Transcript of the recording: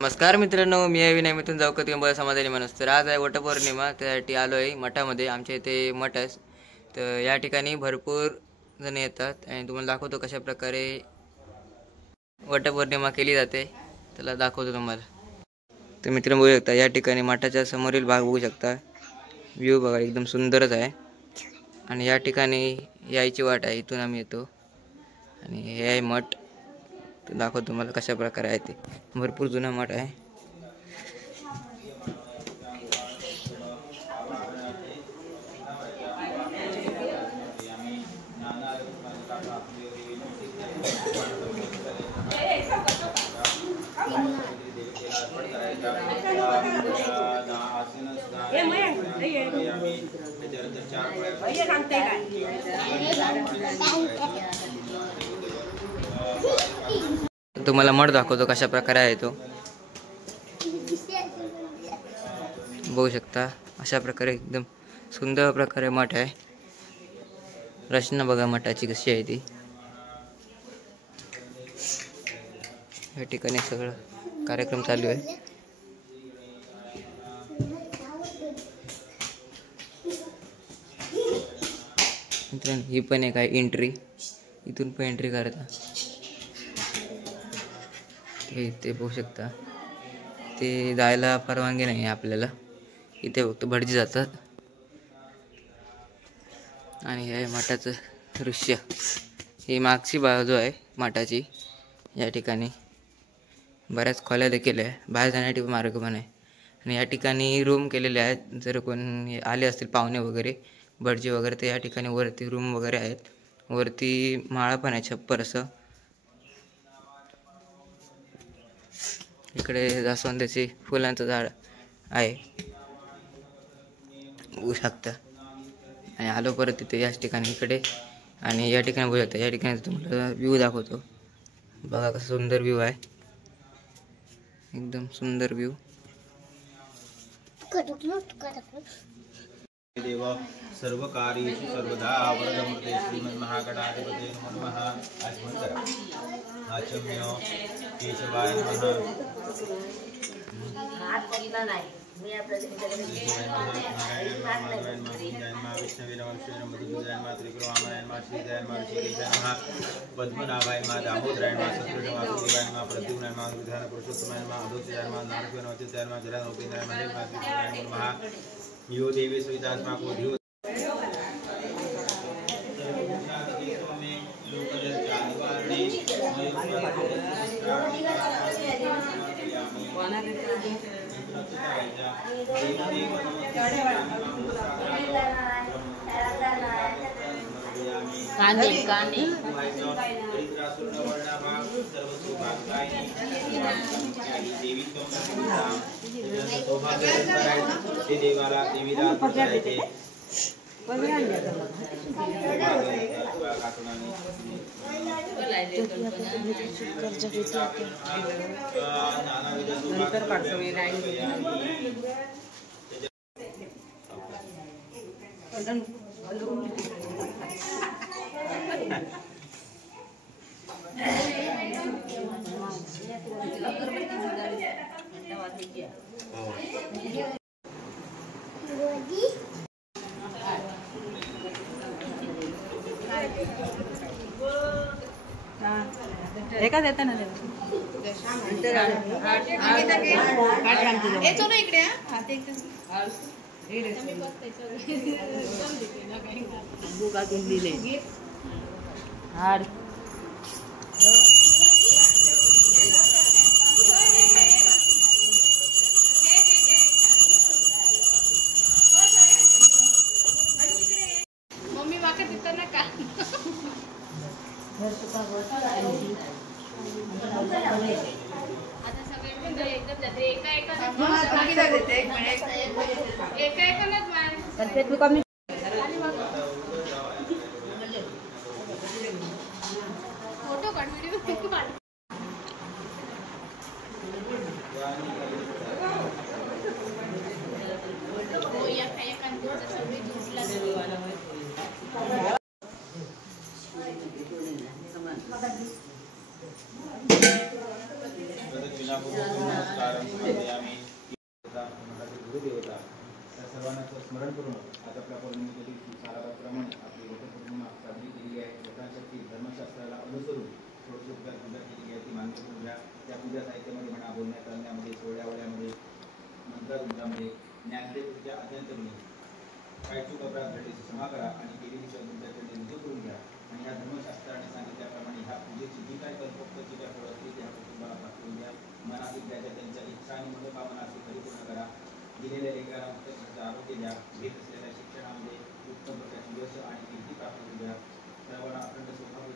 नमस्कार मित्रांनो, मी आहे विनय मिथून जाऊकत गंबळ समाजारी माणूस. तर आज आहे वटपौर्णिमा, त्यासाठी आलो आहे मठामध्ये. आमच्या इथे मठ आहे, तर या ठिकाणी भरपूर जण येतात आणि तुम्हाला दाखवतो कशा प्रकारे वटपौर्णिमा केली जाते. त्याला दाखवतो तुम्हाला. तर मित्रांनो बघू शकता, या ठिकाणी मठाच्या समोरील भाग बघू शकता. व्ह्यू बघा, एकदम सुंदरच आहे. आणि या ठिकाणी यायची वाट आहे, इथून आम्ही येतो. आणि हे आहे मठ. तर दाखवतो तुम्हाला कशा प्रकारे आहे ते. भरपूर जुना मठ आहे. तुम्हाला मठ दाखवतो कशा प्रकारे आहे तो. बघू शकता अशा प्रकारे एकदम सुंदर प्रकारे मठ आहे. रचना बघा मठाची कशी आहे ती. या ठिकाणी सगळं कार्यक्रम चालू आहे. मित्रांनो ही पण एक आहे एंट्री. इथून पण एंट्री करता. ते बघू शकता, ते जायला परवानगी नाही आहे आपल्याला. इथे फक्त भटजी जातात. आणि हे मठाचं दृश्य, ही मागची बाजू आहे मठाची. या ठिकाणी बऱ्याच खोल्या देखील आहे. बाहेर जाण्यासाठी मार्ग पण आहे. आणि या ठिकाणी रूम केलेले आहेत. जर कोण आले असतील पाहुणे वगैरे, भटजी वगैरे, तर या ठिकाणी वरती रूम वगैरे आहेत. वरती माळा पण आहे, छप्पर असं. इकडे जास्वंदाची फुलांचं झाड आहे, बघू शकता. आणि आलो परत तिथे याच ठिकाणी इकडे. आणि या ठिकाणी बघू शकता, या ठिकाणी तुम्हाला व्ह्यू दाखवतो. बघा कसं सुंदर व्ह्यू आहे, एकदम सुंदर व्ह्यू. देव सर्व कार्येषु सर्वदा वरदमूर्ते श्रीमन्महागणाधिपते नमः. आचमन आचम्य केशवाय नमः. पद्मनाभाय मा दामोदराय मा सत्रुजमा सुदेवाय मा प्रद्युम्नाय मा विधान पुरुषोत्तमाय मा अधोक्षजाय मा नारसिंहाय मा जलानोपेन्द्राय मा हेमाय मा यो देवी सुविदास्मा को धियो देवाला देवीला एका देता ना इकडे हाड मम्मी वाका देता ना का आता सगळे एकदम जाते एका एकाच फोटो काढ, व्हिडिओ काढ. नमस्कारं समर्पयामि. मठाचे गुरुदेवता त्या सर्वांचं स्मरण करून आज आपल्या पौर्णिमेच्या दिवशी सालाबादप्रमाणे आपली वटपौर्णिमा साजरी केलेली आहे. यथाशक्ती धर्मशास्त्राला अनुसरून षोडशोपचार पूजा केलेली आहे ती मान्य करून घ्या. त्या पूजा साहित्यामध्ये म्हणा, बोलण्या चालण्यामध्ये, सोहळ्यावळ्यामध्ये, मंत्रामध्ये, ज्ञानदेवच्या अत्यंतमध्ये काय चूक अपराध घडले क्षमा करा आणि केलेली सेवा तुमच्याकडे रुजू करून घ्या. आणि ह्या धर्मशास्त्राने सांगितल्याप्रमाणे ह्या पूजेची जी काय कल्पोक्तची काय फळ असते त्या कुटुंबाला प्राप्त होऊन द्या. मनातील त्यांच्या इच्छा आणि मनोकामना असे परिपूर्ण करा. दिलेल्या लेकराला उत्तम आरोग्य द्या. घेत असलेल्या शिक्षणामध्ये उत्तम प्रकारचे यश आणि कीर्ती प्राप्त होऊ द्या. सर्वांना अखंड सौभाग्य